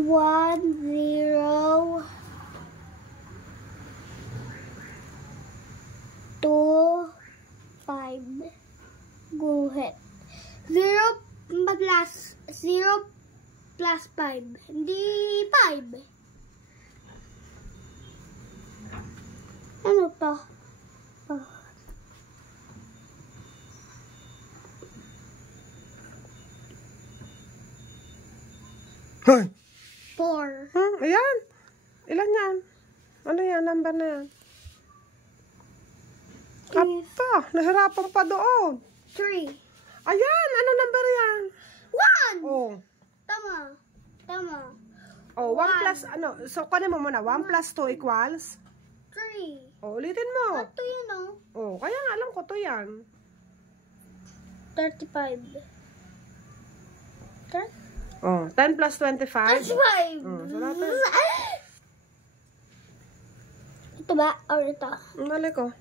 1, 0, 2, 5. Go ahead. 0 plus 5. Hindi 5. Ano to? Oh. Hoy! 4. Ayan. Ilan yan? Ano yan? Number na yan? Apa, nahirapan pa doon. 3. Ayan, ano number yan? 1. Oh. Tama. Tama. Oh, 1 plus, ano, so kunin mo muna, 1 plus 2 equals? 3. Oh, ulitin mo. Ito yun, oh. Oh, kaya nga alam ko to yan. 35. Oh, 10 plus 25. 35. Oh, so natin. Ito ba? Or ito? Mali ko.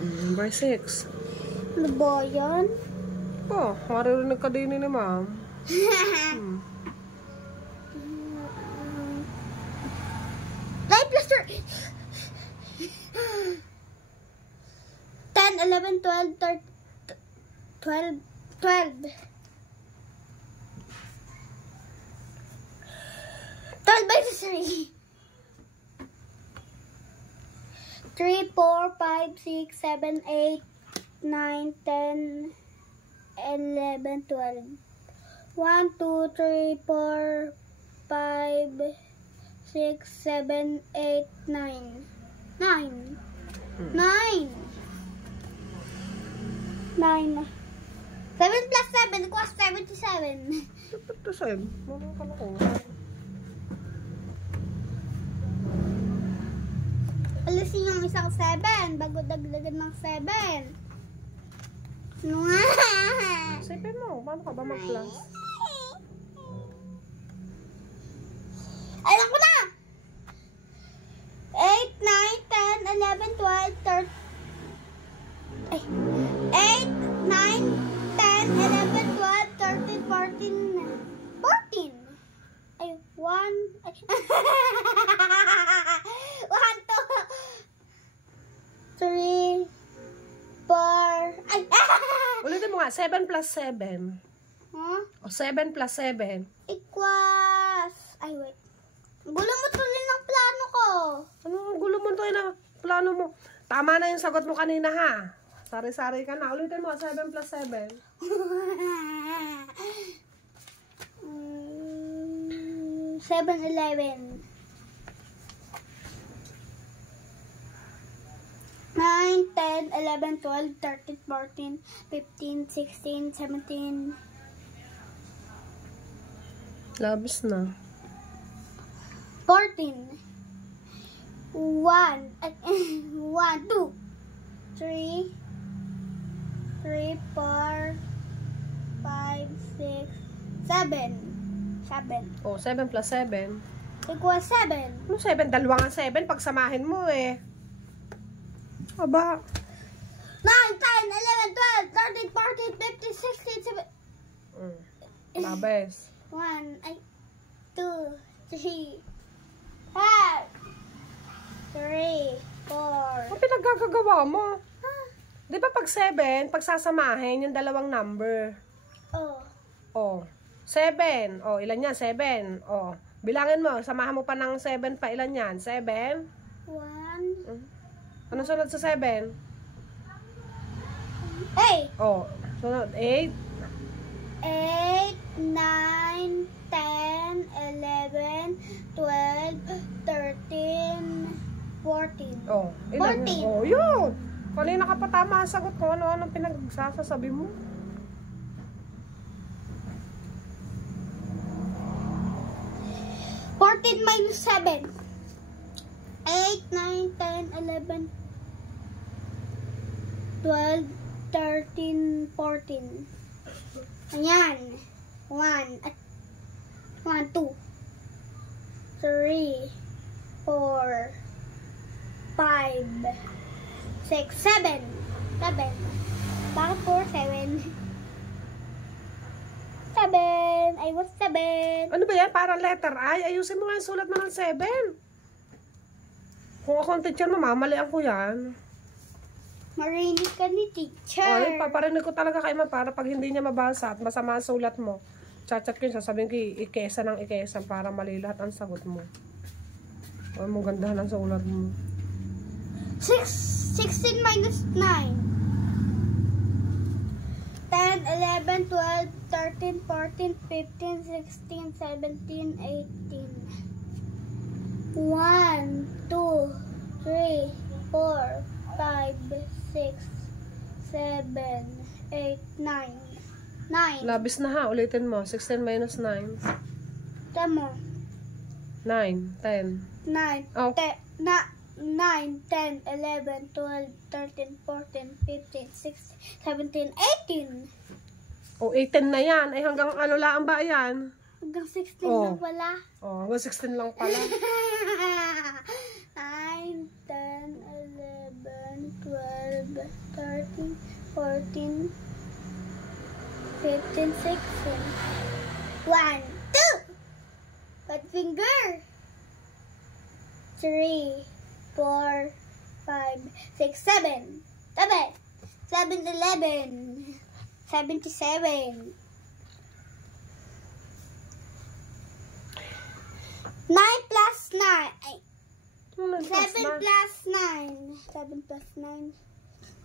Number 6. Ano ba yan? Oh, maririnig ka din ni ma'am. 9 plus 3. 10, 11, 12, 13, 12. 12 by 3. 3, 4, 5, 6, 7, 8, 9, 10, 11, 12. 1, 2, 3, 4, 5, 6, 7, 8, 9. 9. 9. 9. 7 plus 7 equals 77. Dapat to 7. Mga kala ko. Alisin yung isang 7 bago dagdagan ng 7. Ano nga? Isipin mo, paano ka ba mag-plus? Alam ko na! 8, 9, 10, 11, 12, 13. Ay. 8, 9, 10, 11, 12, 13, 14. 14. Ay, 1. Ay. 1, 2, 3, 4. Ay. Ulitin mo nga, 7 plus 7. Huh? O 7 plus 7. Equals. Ay, wait. Gulo mo tuloy ng plano ko. Ano ang gulo mo to na plano mo? Tama na yung sagot mo kanina ha. Sari-sari ka na. Ulitin mo, 7 plus 7. 7-11. 9, 10, 11, 12, 13, 14, 15, 16, 17. Labis na. 14. 1, 1, 2, 3, 4, 5, 6, 7. 7. O, 7 plus 7. Equals 7. Ano 7? Dalawa nga 7. Pagsamahin mo eh. Aba. 9, 10, 11, 12, 13, 14, 15, 16, 17. Labis. 1, 2, 3, 5, 3, 4. Ano pinaggagawa mo? Di ba pag 7, pagsasamahin yung dalawang number? Oh. O, 7. O, ilan yan? 7. O, bilangin mo. Samahan mo pa ng 7 pa. Ilan yan? 7? 1. Ano sunod sa 7? 8. O, sunod 8. 8, 9, 10, 11, 12, 13, 14. O, ilan? 14. O, yun. Kanina ka pa tama ang sagot ko. Ano-ano pinagsasasabi mo? minus 7. 8, 9, 10, 11, 12, 13, 14. Ayan. 1, 2, 3, 4, 5, 6, 7. 7. Bakit 4, 7? 7. I want 7. Ano ba yan? Parang letter I? Ayusin mo nga yung sulat mo ng 7. Kung ako ang teacher mo, mamalian ko yan. Marinig ka ni teacher. Ay, paparinig ko talaga kay ma para pag hindi niya mabasa at masama ang sulat mo. Chat-chat ko yun, sasabihin ko ikesa ng ikesa para mali lahat ang sagot mo. Ay, mo gandahan ang sulat mo. 16 minus 9. 10, 11, 12, 13, 14, 15, 16, 17, 18. 1, 2, 3, 4, 5, 6, 7, 8, 9. 9. Labis na ha, ulitin mo. 16 minus 9. Tama. 9, 10. 9. Oh. 9, 10, 11, 12, 13, 14, 15, 16, 17, 18. O, 18 na yan. Ay, hanggang ano lang ba yan? Hanggang 16 Oh. lang pala. O, hanggang 16 lang pala. 9, 10, 11, 12, 13, 14, 15, 16. 1, 2. Bad finger. 3, 4, 5, 6, 7. 7, 11. 77. 9 plus 9. Ay, 7 plus 9. 7 plus 9.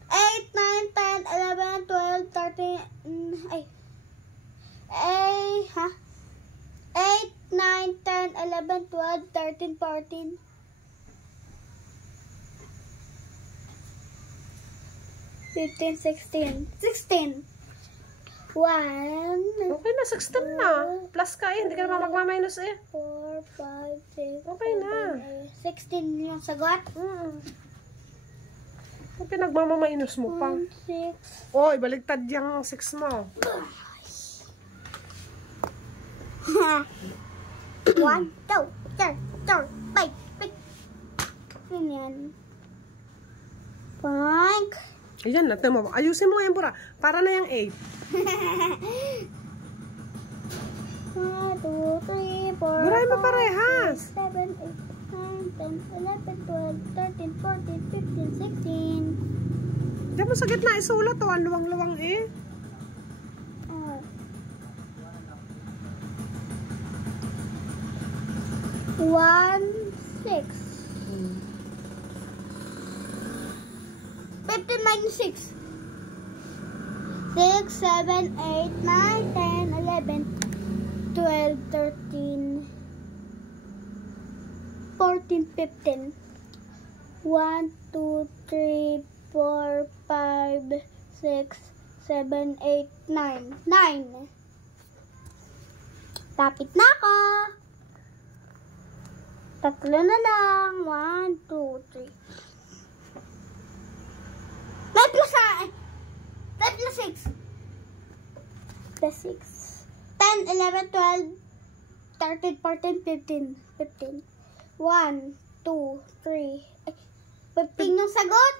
8, 9, 10, 11, 12, 13. Ay. 8, 9, 10, 11, 12, 13, 14. 15, 16. 16. 1. Okay na, 16 na. Plus ka eh, hindi ka naman magmaminus eh. 4, 5, 6. Okay na. 16 yung sagot. Okay, nagmamaminus mo pa. 6. Oy, baligtad yung 6 mo. 1, 2, 3, 4, 5, 6. Ganyan. 5. Ayan, natin mo. Ayusin mo yan, Bura. Para na yung 8. 1, 2, 3, 4, Buray mo parehas. 7, 8, 9, 10, 11, 12, 13, 14, 15, 16. Diyan mo sa gitna isulat o. Ang luwang-luwang eh. 1, 6. 15 minus 6. 6, 7, 8, 9, 10, 11, 12, 13, 14, 15. 1, 2, 3, 4, 5, 6, 7, 8, 9. 9. Tapit na ako. Tatlo na lang. 1, 2, 3. 9 plus 6. Plus 6. 10, 11, 12, 13, 14, 15. 15. 1, 2, 3. 15 yung sagot.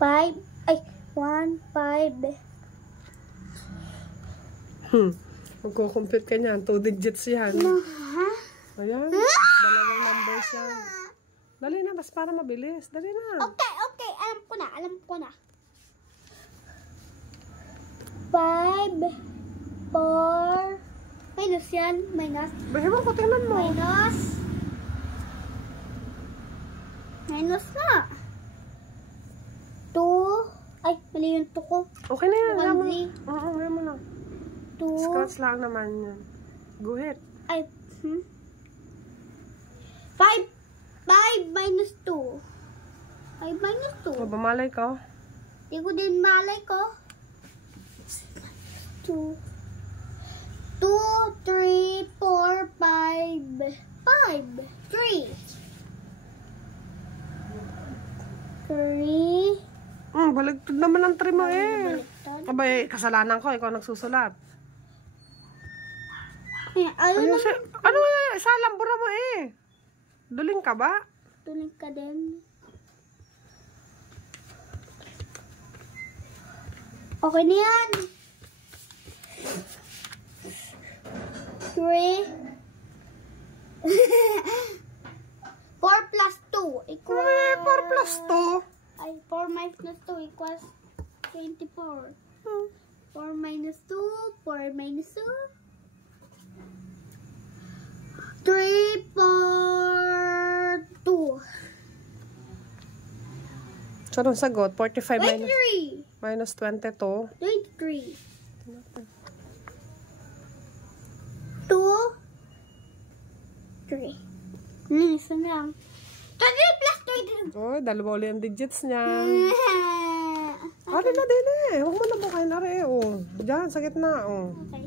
Five. Ay, 1, 5. Magko-compute ka niyan. 2 digits yan. Ha? Ayan. Dalawang numbers yan. Dali na, mas para mabilis. Dali na. Okay. Alam ko na. 5, 4. Minus yan. Minus. Bahiwan ko, tingnan mo. Minus na. 2. Ay, mali yung 2 ko. Okay na yan. Alam mo. Only. Oo, alam mo na. 2. Scratch lang naman yan. Go ahead. Ay, 5 minus 2. 5 minus 2. O, bumalay ka. Di ko din malay ko. 2, 3, 4, 5. 3. 3. Baligtad naman ang 3 mo eh. Baliktad. Abay, kasalanan ko. Ikaw nagsusulat. Ayun na. Ano eh? Sa lambura mo eh. Duling ka ba? Tulig ka din. Okay na yan. 3. 4 plus 2 equals... 4 plus 2. Ay, 4 minus 2 equals 24. 4 minus 2, 4 minus 2. 3, 4, 2. So, anong sagot? 45 23. minus 22. 23. 2, 3. Isa na lang. 20 plus 23. Oh, dalawa ulit ang digits niya. Ari na din eh. Huwag mo na bukayin na rin. Oh. Diyan, sa gitna. Oh. Okay.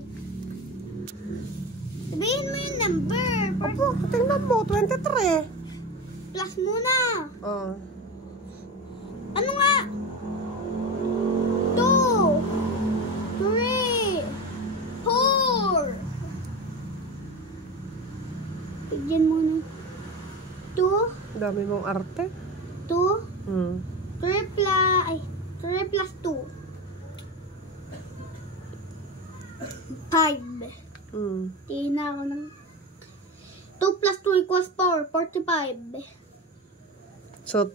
Sabihin mo yung number. Opo, tingnan mo. 23. Plus muna. Oh. Ano nga? 2, 3, 4. Bigyan mo ng 2. Dami mong arte. 2. 3 plus 2. 5. Tingin na ako ng 2 plus 2 equals 4. 45. So,